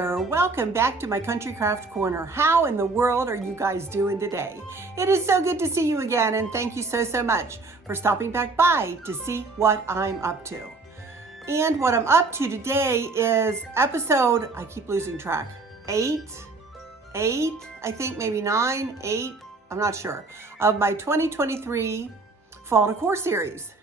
there, welcome back to my Country Craft Corner. How in the world are you guys doing today? It is so good to see you again, and thank you so much for stopping back by to see what I'm up to. And what I'm up to today is episode, I keep losing track, 8, I think maybe 9, 8, I'm not sure, of my 2023 Fall Decor series.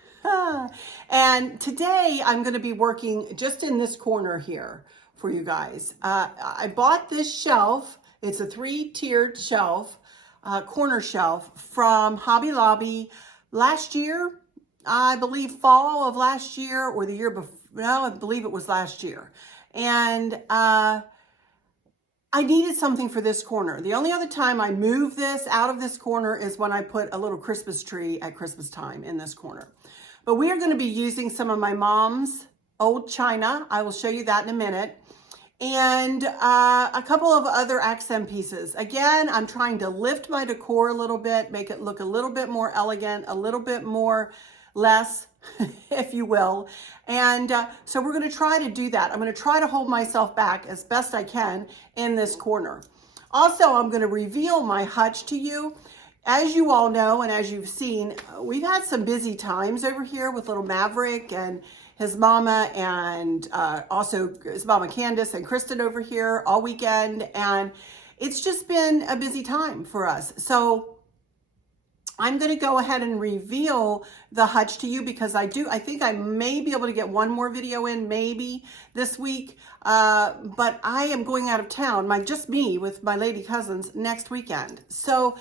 And today I'm going to be working just in this corner here for you guys. I bought this shelf. It's a 3-tiered shelf, corner shelf from Hobby Lobby last year. I believe fall of last year or the year before. No, I believe it was last year. And I needed something for this corner. The only other time I move this out of this corner is when I put a little Christmas tree at Christmas time in this corner. But we are going to be using some of my mom's old china. I will show you that in a minute. And a couple of other accent pieces. Again, I'm trying to lift my decor a little bit, make it look a little bit more elegant, a little bit more less, if you will. And so we're going to try to do that. I'm going to try to hold myself back as best I can in this corner. Also, I'm going to reveal my Hutch to you. As you all know, and as you've seen, we've had some busy times over here with little Maverick and his mama, and also his mama Candace and Kristen over here all weekend. And it's just been a busy time for us. So I'm going to go ahead and reveal the Hutch to you because I think I may be able to get one more video in maybe this week. But I am going out of town, just me with my lady cousins next weekend. So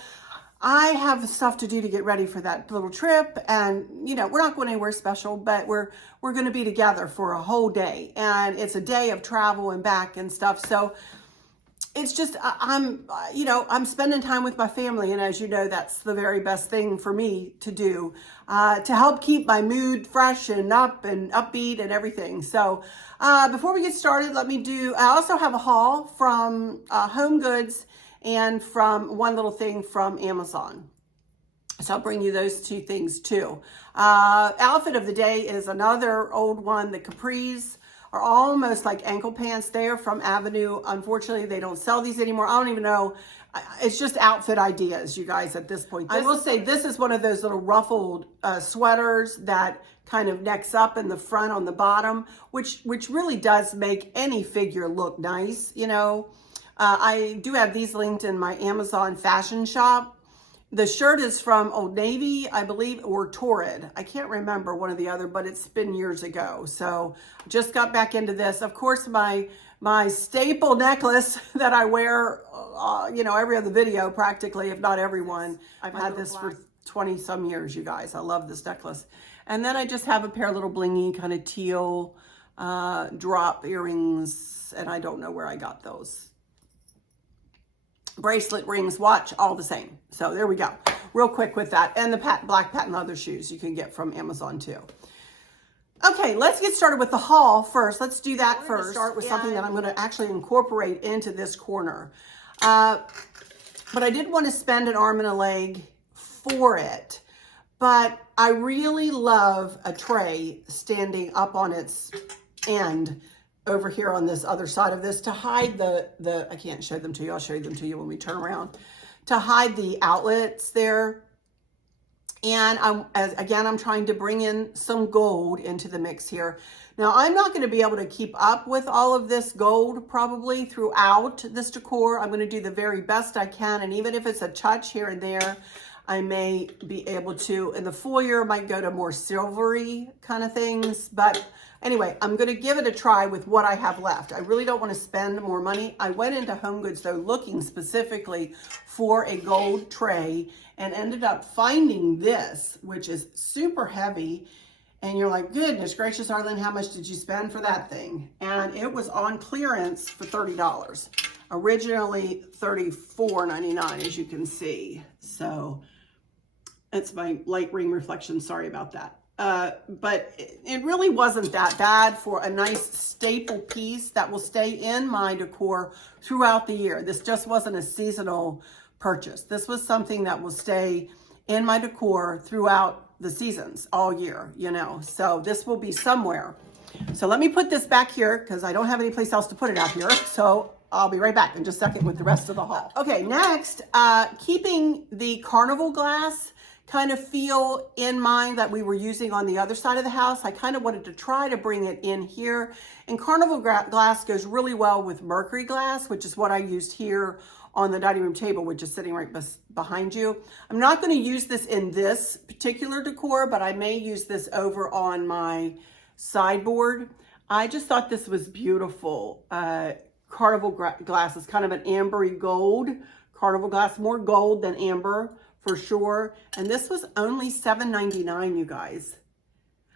I have stuff to do to get ready for that little trip, and you know, we're not going anywhere special, but we're going to be together for a whole day, and it's a day of travel and back and stuff. So it's just I'm spending time with my family, and as you know, that's the very best thing for me to do to help keep my mood fresh and up and upbeat and everything. So before we get started, I also have a haul from Home Goods and from one little thing from Amazon. So I'll bring you those two things too. Outfit of the day is another old one. The capris are almost like ankle pants. They are from Avenue. Unfortunately, they don't sell these anymore. I don't even know. It's just outfit ideas, you guys, at this point. I will say this is one of those little ruffled sweaters that kind of necks up in the front on the bottom, which really does make any figure look nice, you know. I do have these linked in my Amazon fashion shop. The shirt is from Old Navy, I believe, or Torrid. I can't remember one or the other, but it's been years ago. So just got back into this. Of course, my staple necklace that I wear, every other video practically, if not every one. I've had this for 20 some years, you guys. I love this necklace. And then I just have a pair of little blingy kind of teal drop earrings, and I don't know where I got those. Bracelet, rings, watch, all the same. So there we go. Real quick with that. And the black patent leather shoes you can get from Amazon too. Okay, let's get started with the haul first. Let's do that first. Start with something that I'm going to actually incorporate into this corner. But I did want to spend an arm and a leg for it. But I really love a tray standing up on its end over here on this other side of this to hide I can't show them to you. I'll show them to you when we turn around. To hide the outlets there. And I'm trying to bring in some gold into the mix here. Now, I'm not going to be able to keep up with all of this gold probably throughout this decor. I'm going to do the very best I can. And even if it's a touch here and there, I may be able to, in the foyer, might go to more silvery kind of things. But anyway, I'm going to give it a try with what I have left. I really don't want to spend more money. I went into Home Goods, though, looking specifically for a gold tray and ended up finding this, which is super heavy. And you're like, goodness gracious, Arlene, how much did you spend for that thing? And it was on clearance for $30. Originally $34.99, as you can see. So it's my light ring reflection. Sorry about that. But it really wasn't that bad for a nice staple piece that will stay in my decor throughout the year. This just wasn't a seasonal purchase. This was something that will stay in my decor throughout the seasons all year, you know. So this will be somewhere. So let me put this back here because I don't have any place else to put it out here. So I'll be right back in just a second with the rest of the haul. Okay, next, keeping the carnival glass kind of feel in mind that we were using on the other side of the house. I kind of wanted to try to bring it in here. And carnival glass goes really well with mercury glass, which is what I used here on the dining room table, which is sitting right behind you. I'm not going to use this in this particular decor, but I may use this over on my sideboard. I just thought this was beautiful. Carnival glass is kind of an ambery gold. Carnival glass, more gold than amber for sure. And this was only $7.99, you guys.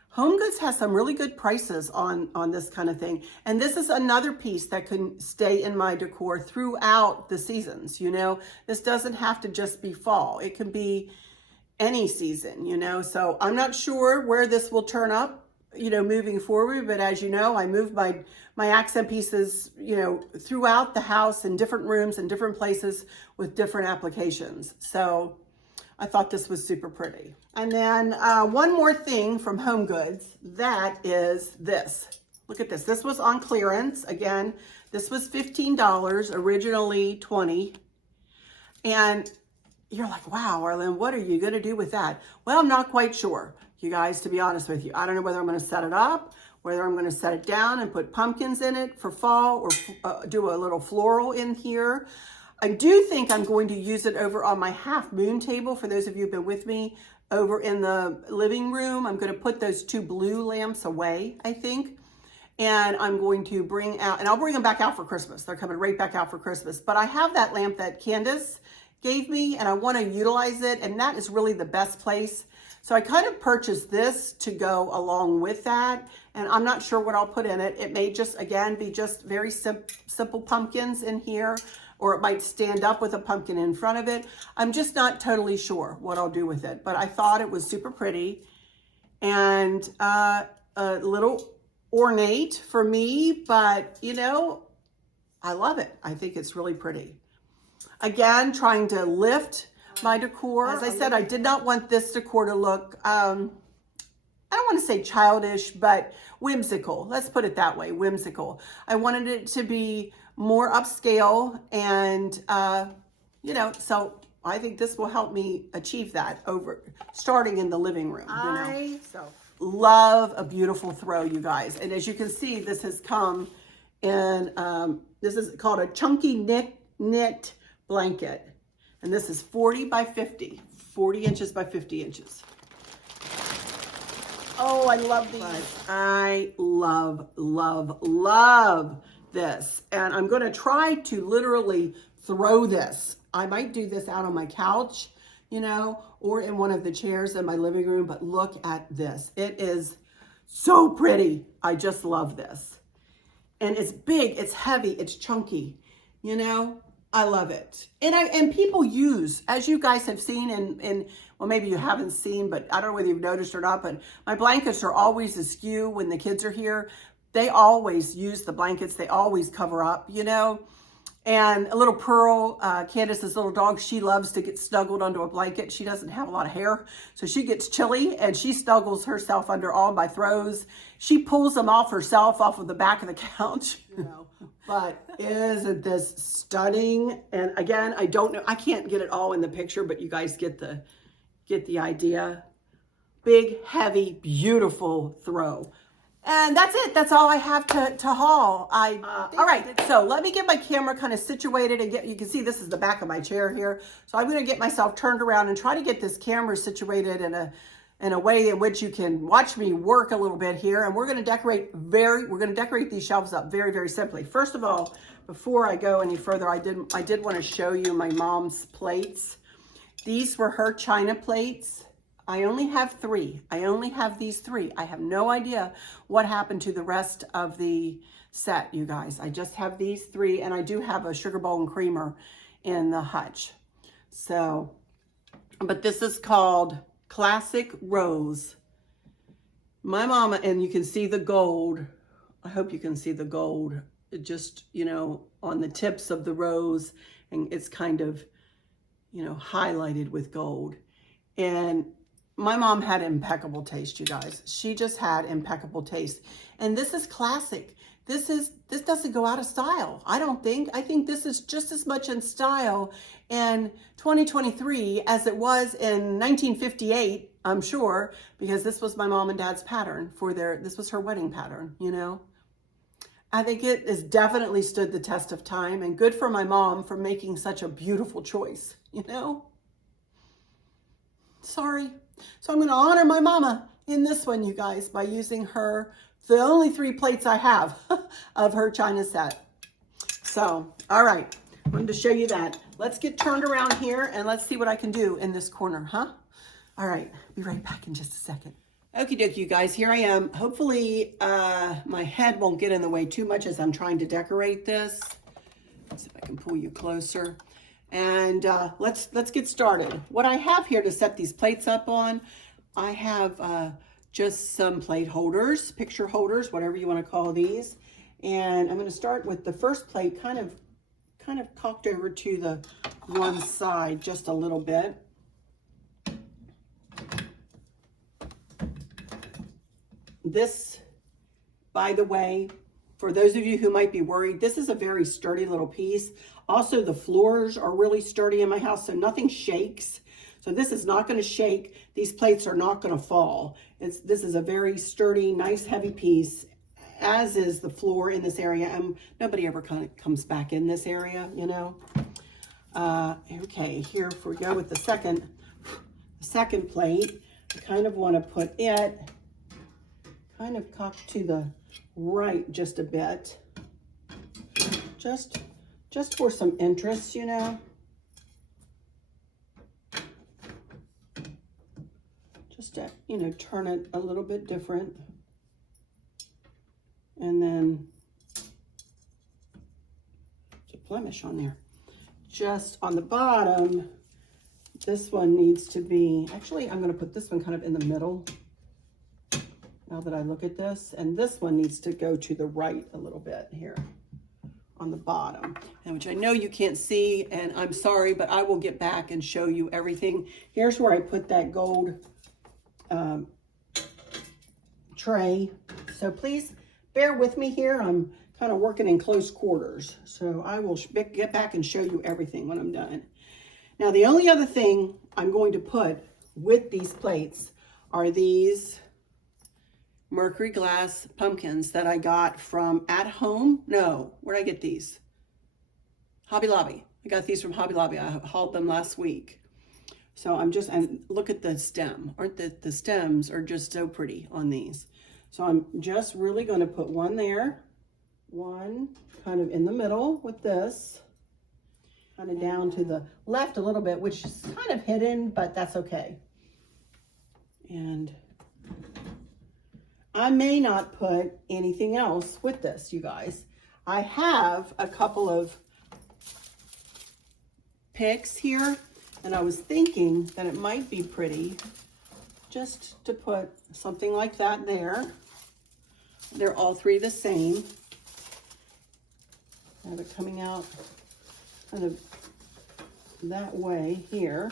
Home Goods has some really good prices on this kind of thing. And this is another piece that can stay in my decor throughout the seasons, you know. This doesn't have to just be fall. It can be any season, you know. So I'm not sure where this will turn up, you know, moving forward. But as you know, I moved my accent pieces, you know, throughout the house in different rooms and different places with different applications. So I thought this was super pretty. And then one more thing from Home Goods, that is this. Look at this. This was on clearance. Again, this was $15, originally $20. And you're like, wow, Arlene, what are you going to do with that? Well, I'm not quite sure, you guys, to be honest with you. I don't know whether I'm going to set it up, whether I'm going to set it down and put pumpkins in it for fall, or do a little floral in here. I do think I'm going to use it over on my half moon table. For those of you who've been with me over in the living room, I'm going to put those two blue lamps away, I think. And I'm going to bring out, and I'll bring them back out for Christmas. They're coming right back out for Christmas. But I have that lamp that Candace gave me, and I want to utilize it. And that is really the best place. So I kind of purchased this to go along with that. And I'm not sure what I'll put in it. It may just, again, be just very simple pumpkins in here. Or it might stand up with a pumpkin in front of it. I'm just not totally sure what I'll do with it, but I thought it was super pretty and a little ornate for me, but you know, I love it. I think it's really pretty. Again, trying to lift my decor. As I said, I did not want this decor to look, I don't want to say childish, but whimsical. Let's put it that way, whimsical. I wanted it to be more upscale and, you know, so I think this will help me achieve that starting in the living room, you know. So love a beautiful throw, you guys. And as you can see, this has come in, this is called a chunky knit blanket. And this is 40 by 50, 40 inches by 50 inches. Oh, I love these. I love, love, love this. And I'm going to try to literally throw this. I might do this out on my couch, you know, or in one of the chairs in my living room, but look at this. It is so pretty. I just love this. And it's big, it's heavy, it's chunky, you know. I love it. And people use, as you guys have seen, and well, maybe you haven't seen, but I don't know whether you've noticed or not, but my blankets are always askew when the kids are here. They always use the blankets. They always cover up, you know. And a little Pearl, Candace's little dog, she loves to get snuggled under a blanket. She doesn't have a lot of hair, so she gets chilly, and she snuggles herself under all my throws. She pulls them off herself, off of the back of the couch, you know. But isn't this stunning? And again, I don't know, I can't get it all in the picture, but you guys get the idea. Big, heavy, beautiful throw. And that's it. That's all I have to haul. All right, so let me get my camera kind of situated and you can see this is the back of my chair here. So I'm going to get myself turned around and try to get this camera situated in a way in which you can watch me work a little bit here. And we're going to decorate these shelves up very, very simply. First of all, before I go any further, I did want to show you my mom's plates. These were her china plates. I only have 3. I only have these 3. I have no idea what happened to the rest of the set, you guys. I just have these 3, and I do have a sugar bowl and creamer in the Hutch. So, but this is called Classic Rose. My mama, and you can see the gold. I hope you can see the gold. It just, you know, on the tips of the rose, and it's kind of, you know, highlighted with gold. And my mom had impeccable taste, you guys. She just had impeccable taste. And this is classic. This doesn't go out of style, I don't think. I think this is just as much in style in 2023 as it was in 1958, I'm sure, because this was my mom and dad's pattern for this was her wedding pattern, you know. I think it has definitely stood the test of time, and good for my mom for making such a beautiful choice, you know. Sorry. So I'm going to honor my mama in this one, you guys, by using the only 3 plates I have of her china set. So, all right. I wanted to show you that. Let's get turned around here and let's see what I can do in this corner, huh? All right. Be right back in just a second. Okie dokie, you guys. Here I am. Hopefully my head won't get in the way too much as I'm trying to decorate this. Let's see if I can pull you closer. And let's get started. What I have here to set these plates up on, I have just some plate holders, picture holders, whatever you want to call these. And I'm going to start with the first plate kind of cocked over to the one side just a little bit. This, by the way, for those of you who might be worried, this is a very sturdy little piece. Also, the floors are really sturdy in my house, so nothing shakes. So this is not going to shake. These plates are not going to fall. This is a very sturdy, nice, heavy piece, as is the floor in this area. And nobody ever kind of comes back in this area, you know. Okay, here we go with the second plate. I kind of want to put it kind of cocked to the right just a bit. Just for some interest, you know. Just to, you know, turn it a little bit different. And then a blemish on there. Just on the bottom, this one needs to be, actually I'm going to put this one kind of in the middle now that I look at this. And this one needs to go to the right a little bit here on the bottom, and which I know you can't see, and I'm sorry, but I will get back and show you everything. Here's where I put that gold tray. So please bear with me here. I'm kind of working in close quarters. So I will get back and show you everything when I'm done. Now, the only other thing I'm going to put with these plates are these mercury glass pumpkins that I got from At Home. No, where'd I get these? Hobby Lobby. I got these from Hobby Lobby. I hauled them last week. So and look at the stem. Aren't the stems are just so pretty on these. So I'm just really going to put one there, one kind of in the middle with this, kind of down to the left a little bit, which is kind of hidden, but that's okay. And I may not put anything else with this, you guys. I have a couple of picks here, and I was thinking that it might be pretty just to put something like that there. They're all 3 the same. I have it coming out kind of that way here.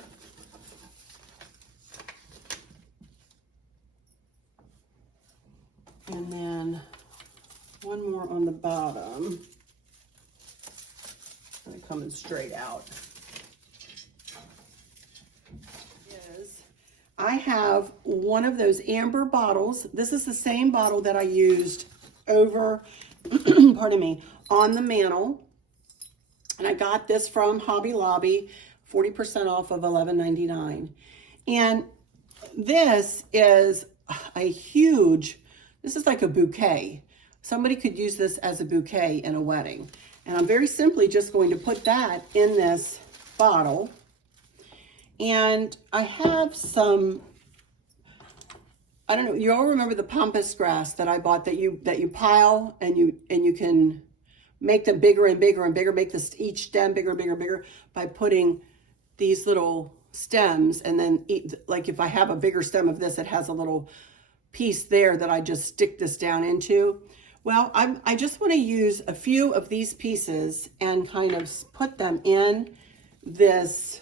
And then one more on the bottom, kind of coming straight out. I have one of those amber bottles. This is the same bottle that I used over, pardon me, on the mantle. And I got this from Hobby Lobby, 40% off of $11.99. And this is a huge, this is like a bouquet. Somebody could use this as a bouquet in a wedding. And I'm very simply just going to put that in this bottle. And I have some, I don't know, you all remember the pampas grass that I bought that you pile and you can make them bigger and bigger and bigger, make this each stem bigger and bigger and bigger by putting these little stems, and then like if I have a bigger stem of this, it has a little piece there that I just stick this down into. Well, I just want to use a few of these pieces and kind of put them in this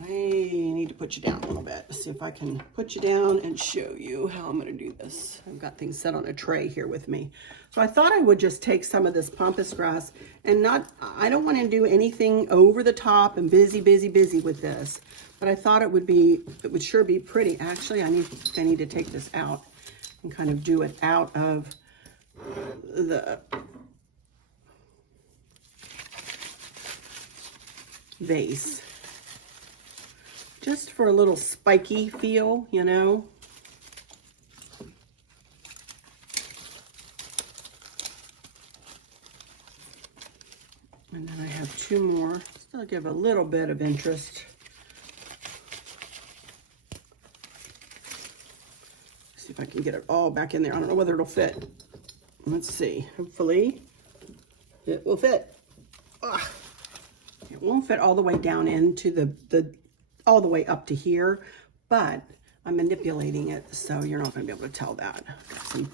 I need to put you down a little bit. See if I can put you down and show you how I'm going to do this. I've got things set on a tray here with me. So I thought I would just take some of this pampas grass and I don't want to do anything over the top and busy with this. But I thought it would sure be pretty. Actually, I need to take this out and kind of do it out of the vase. Just for a little spiky feel, you know. And then I have two more. Still give a little bit of interest. See if I can get it all back in there. I don't know whether it'll fit. Let's see. Hopefully it will fit. Ugh. It won't fit all the way down into all the way up to here, but I'm manipulating it so you're not going to be able to tell that. Got some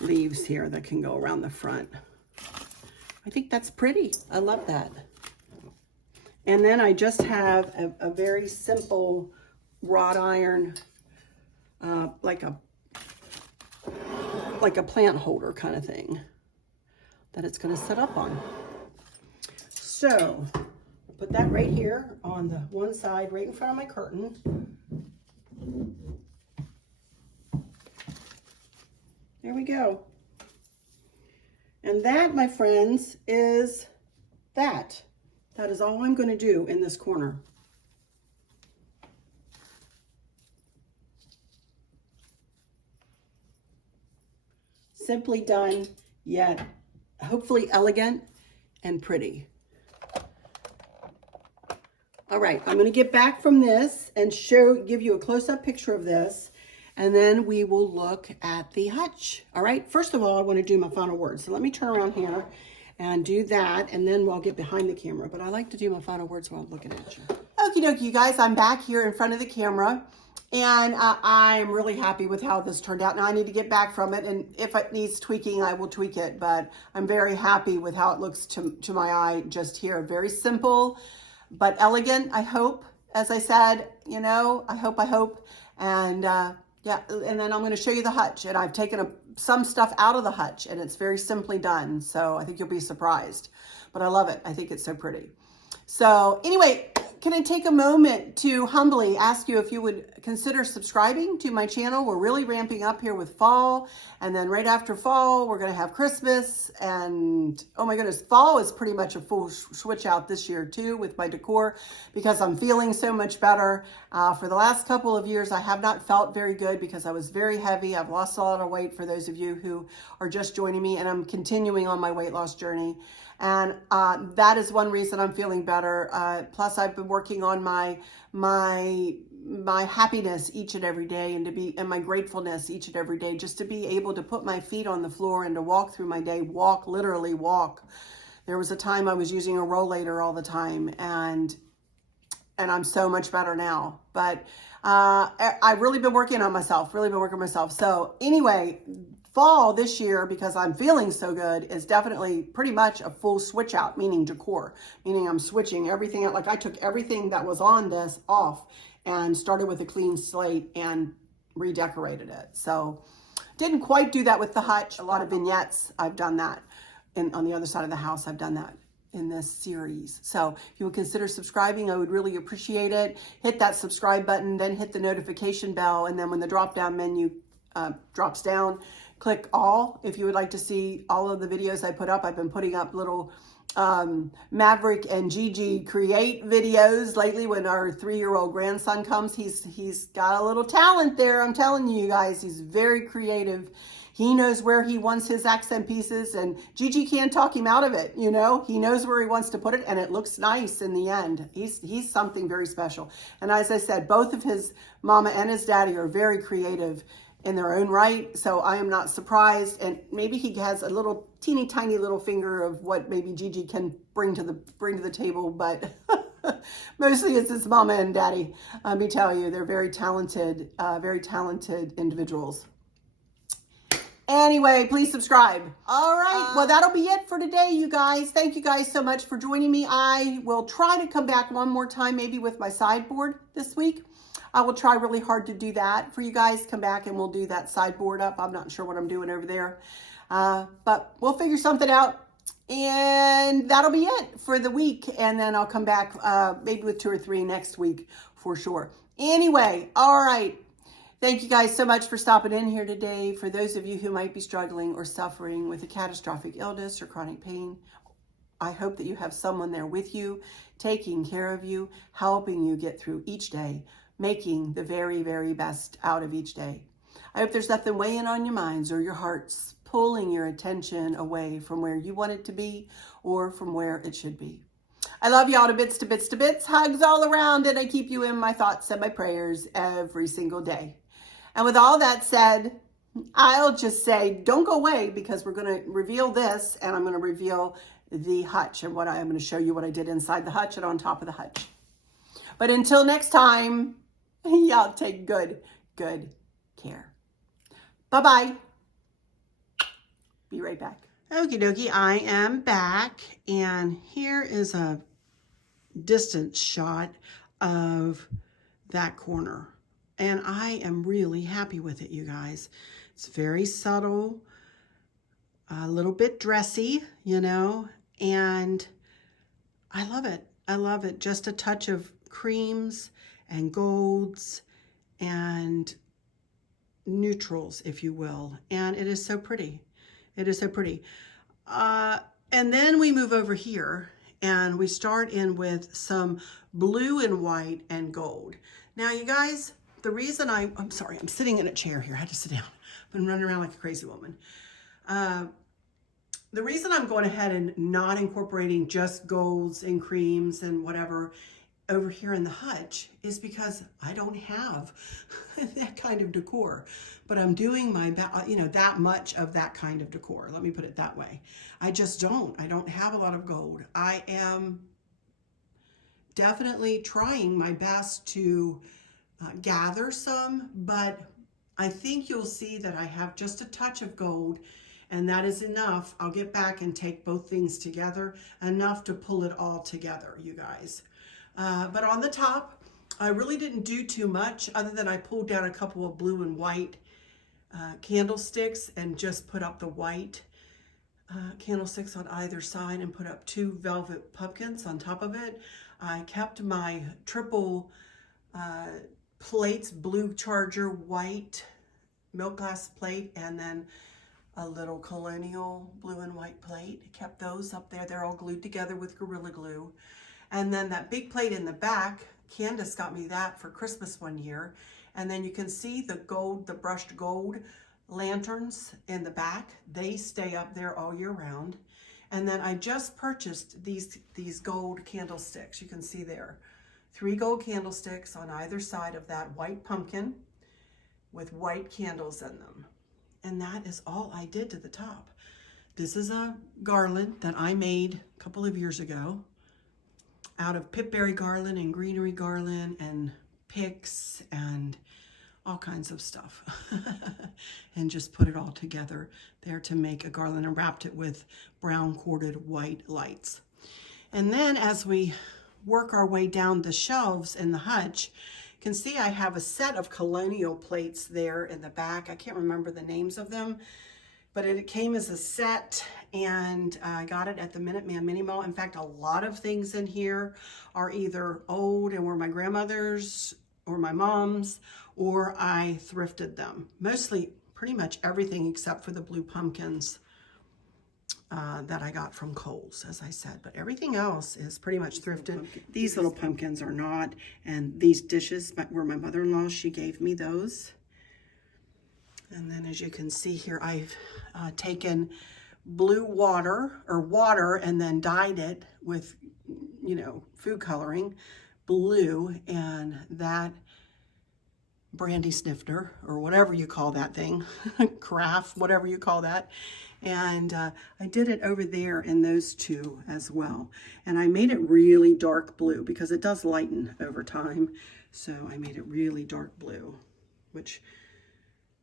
leaves here that can go around the front. I think that's pretty. I love that. And then I just have a very simple wrought iron, like a plant holder kind of thing that it's going to set up on. So put that right here on the one side, right in front of my curtain. There we go. And that, my friends, is that. That is all I'm going to do in this corner. Simply done, yet hopefully elegant and pretty. All right, I'm going to get back from this and give you a close-up picture of this, and then we will look at the hutch. All right, first of all, I want to do my final words. So let me turn around here and do that, and then we'll get behind the camera. But I like to do my final words while I'm looking at you. Okie dokie, you guys, I'm back here in front of the camera, and I'm really happy with how this turned out. Now I need to get back from it, and if it needs tweaking, I will tweak it, but I'm very happy with how it looks to my eye just here. Very simple, but elegant, I hope. As I said, you know, I hope. And yeah, and then I'm going to show you the hutch. And I've taken some stuff out of the hutch, and it's very simply done. So I think you'll be surprised. But I love it. I think it's so pretty. So anyway, can I take a moment to humbly ask you if you would consider subscribing to my channel? We're really ramping up here with fall, and then right after fall, we're going to have Christmas, and oh my goodness, fall is pretty much a full switch out this year too with my decor because I'm feeling so much better. For the last couple of years, I have not felt very good because I was very heavy. I've lost a lot of weight for those of you who are just joining me, and I'm continuing on my weight loss journey. And that is one reason I'm feeling better. Plus, I've been working on my happiness each and every day, and my gratefulness each and every day, just to be able to put my feet on the floor and to walk through my day, literally walk. There was a time I was using a rollator all the time, and I'm so much better now. But I've really been working on myself, So anyway, fall this year, because I'm feeling so good, is definitely pretty much a full switch out, meaning decor, meaning I'm switching everything out. Like I took everything that was on this off and started with a clean slate and redecorated it. So didn't quite do that with the hutch. A lot of vignettes, I've done that. And on the other side of the house, I've done that in this series. So if you would consider subscribing, I would really appreciate it. Hit that subscribe button, then hit the notification bell. And then when the drop-down menu drops down, click all if you would like to see all of the videos I put up. I've been putting up little Maverick and Gigi create videos lately. When our 3-year-old grandson comes, he's got a little talent there. I'm telling you guys, he's very creative. He knows where he wants his accent pieces, and Gigi can't talk him out of it. You know, he knows where he wants to put it, and it looks nice in the end. He's something very special. And as I said, both of his mama and his daddy are very creative in their own right, so I am not surprised. And maybe he has a little teeny tiny little finger of what maybe Gigi can bring to the table, but mostly it's his mama and daddy. Let me tell you, they're very talented individuals. Anyway, please subscribe. All right. Well, that'll be it for today, you guys. Thank you guys so much for joining me. I will try to come back one more time, maybe with my sideboard this week. I will try really hard to do that for you guys. Come back and we'll do that sideboard up. I'm not sure what I'm doing over there. But we'll figure something out. And that'll be it for the week. And then I'll come back maybe with 2 or 3 next week for sure. Anyway, all right. Thank you guys so much for stopping in here today. For those of you who might be struggling or suffering with a catastrophic illness or chronic pain, I hope that you have someone there with you, taking care of you, helping you get through each day, making the very, very best out of each day. I hope there's nothing weighing on your minds or your hearts, pulling your attention away from where you want it to be or from where it should be. I love you all to bits, to bits, to bits. Hugs all around, and I keep you in my thoughts and my prayers every single day. And with all that said, I'll just say, don't go away, because we're going to reveal this, and I'm going to reveal the hutch and what I'm going to show you what I did inside the hutch and on top of the hutch. But until next time, y'all take good care. Bye-bye. Be right back. Okie dokie, I am back, and here is a distance shot of that corner. And I am really happy with it, you guys. It's very subtle, a little bit dressy, you know, and I love it. I love it. Just a touch of creams and golds and neutrals, if you will. And it is so pretty. It is so pretty. And then we move over here and we start in with some blue and white and gold. Now, you guys, the reason I'm sorry, I'm sitting in a chair here. I had to sit down. I've been running around like a crazy woman. The reason I'm going ahead and not incorporating just golds and creams and whatever over here in the hutch is because I don't have that kind of decor, but I'm doing my, that much of that kind of decor. Let me put it that way. I just don't. I don't have a lot of gold. I am definitely trying my best to gather some, but I think you'll see that I have just a touch of gold, and that is enough. I'll get back and take both things together, enough to pull it all together, you guys. But on the top, I really didn't do too much other than I pulled down a couple of blue and white candlesticks and just put up the white candlesticks on either side and put up 2 velvet pumpkins on top of it. I kept my triple plates, blue charger, white milk glass plate, and then a little colonial blue and white plate. Kept those up there. They're all glued together with Gorilla Glue. And then that big plate in the back, Candace got me that for Christmas one year. And then you can see the gold, the brushed gold lanterns in the back. They stay up there all year round. And then I just purchased these gold candlesticks. You can see there. 3 gold candlesticks on either side of that white pumpkin with white candles in them. And that is all I did to the top. This is a garland that I made a couple of years ago out of Pip Berry garland and greenery garland and picks and all kinds of stuff. And just put it all together there to make a garland and wrapped it with brown corded white lights. And then as we work our way down the shelves in the hutch, you can see I have a set of colonial plates there in the back. I can't remember the names of them, but it came as a set, and I got it at the Minuteman Mini Mall. In fact, a lot of things in here are either old and were my grandmother's or my mom's, or I thrifted them. Mostly, pretty much everything except for the blue pumpkins that I got from Kohl's, as I said, but everything else is pretty much thrifted. These little pumpkins are not, and these dishes were my mother-in-law. She gave me those. And then as you can see here, I've taken blue water and then dyed it with, food coloring blue, and that brandy snifter, or whatever you call that thing, craft, whatever you call that. And I did it over there in those 2 as well. And I made it really dark blue because it does lighten over time. So I made it really dark blue, which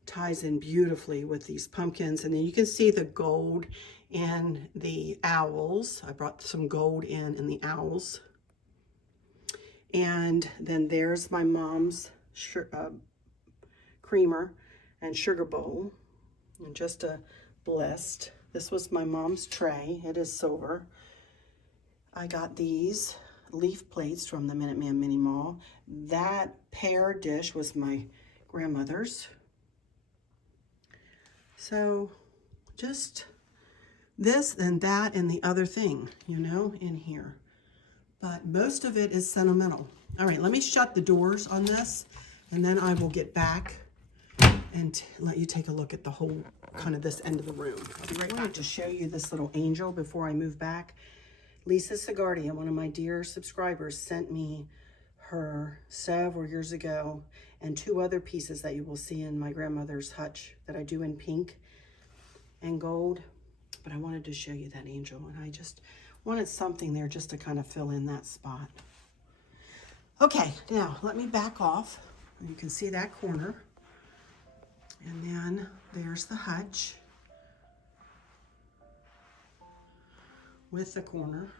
ties in beautifully with these pumpkins. And then you can see the gold in the owls. I brought some gold in the owls. And then there's my mom's creamer and sugar bowl. And just a blessed. This was my mom's tray. It is silver. I got these leaf plates from the Minuteman Mini Mall. That pear dish was my grandmother's. So just this and that and the other thing, you know, in here. But most of it is sentimental. All right, let me shut the doors on this, and then I will get back and let you take a look at the whole, kind of this end of the room. I'll be right back to show you this little angel before I move back. Lisa Sigardia, one of my dear subscribers, sent me her several years ago, and 2 other pieces that you will see in my grandmother's hutch that I do in pink and gold. But I wanted to show you that angel, and I just wanted something there just to kind of fill in that spot. Okay, now let me back off. You can see that corner. And then there's the hutch with the corner.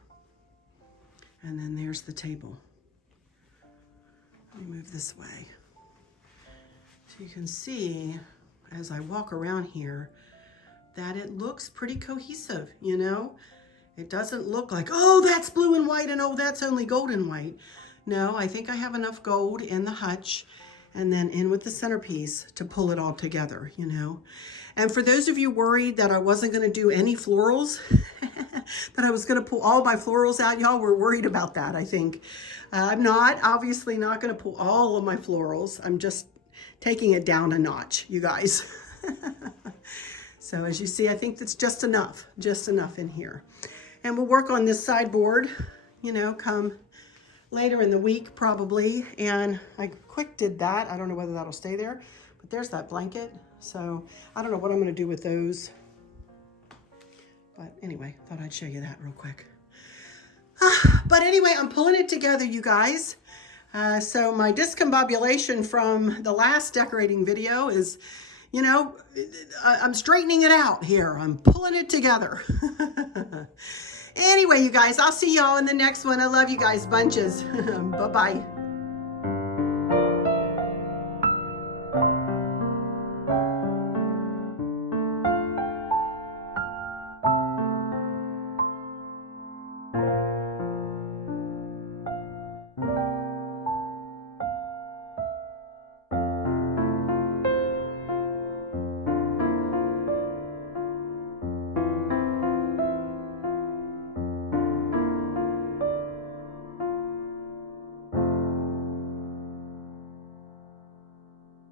And then there's the table. Let me move this way. So you can see as I walk around here that it looks pretty cohesive, you know? It doesn't look like, oh, that's blue and white and oh, that's only gold and white. No, I think I have enough gold in the hutch and then in with the centerpiece to pull it all together, you know? And for those of you worried that I wasn't gonna do any florals, that I was gonna pull all my florals out, y'all were worried about that, I think. I'm obviously not gonna pull all of my florals. I'm just taking it down a notch, you guys. So as you see, I think that's just enough in here. And we'll work on this sideboard, you know, come later in the week probably. And I quick did that. I don't know whether that'll stay there, but there's that blanket. So I don't know what I'm gonna do with those. But anyway, thought I'd show you that real quick. But anyway, I'm pulling it together, you guys. So my discombobulation from the last decorating video is, you know, I'm straightening it out here. I'm pulling it together. Anyway, you guys, I'll see y'all in the next one. I love you guys bunches. Bye-bye.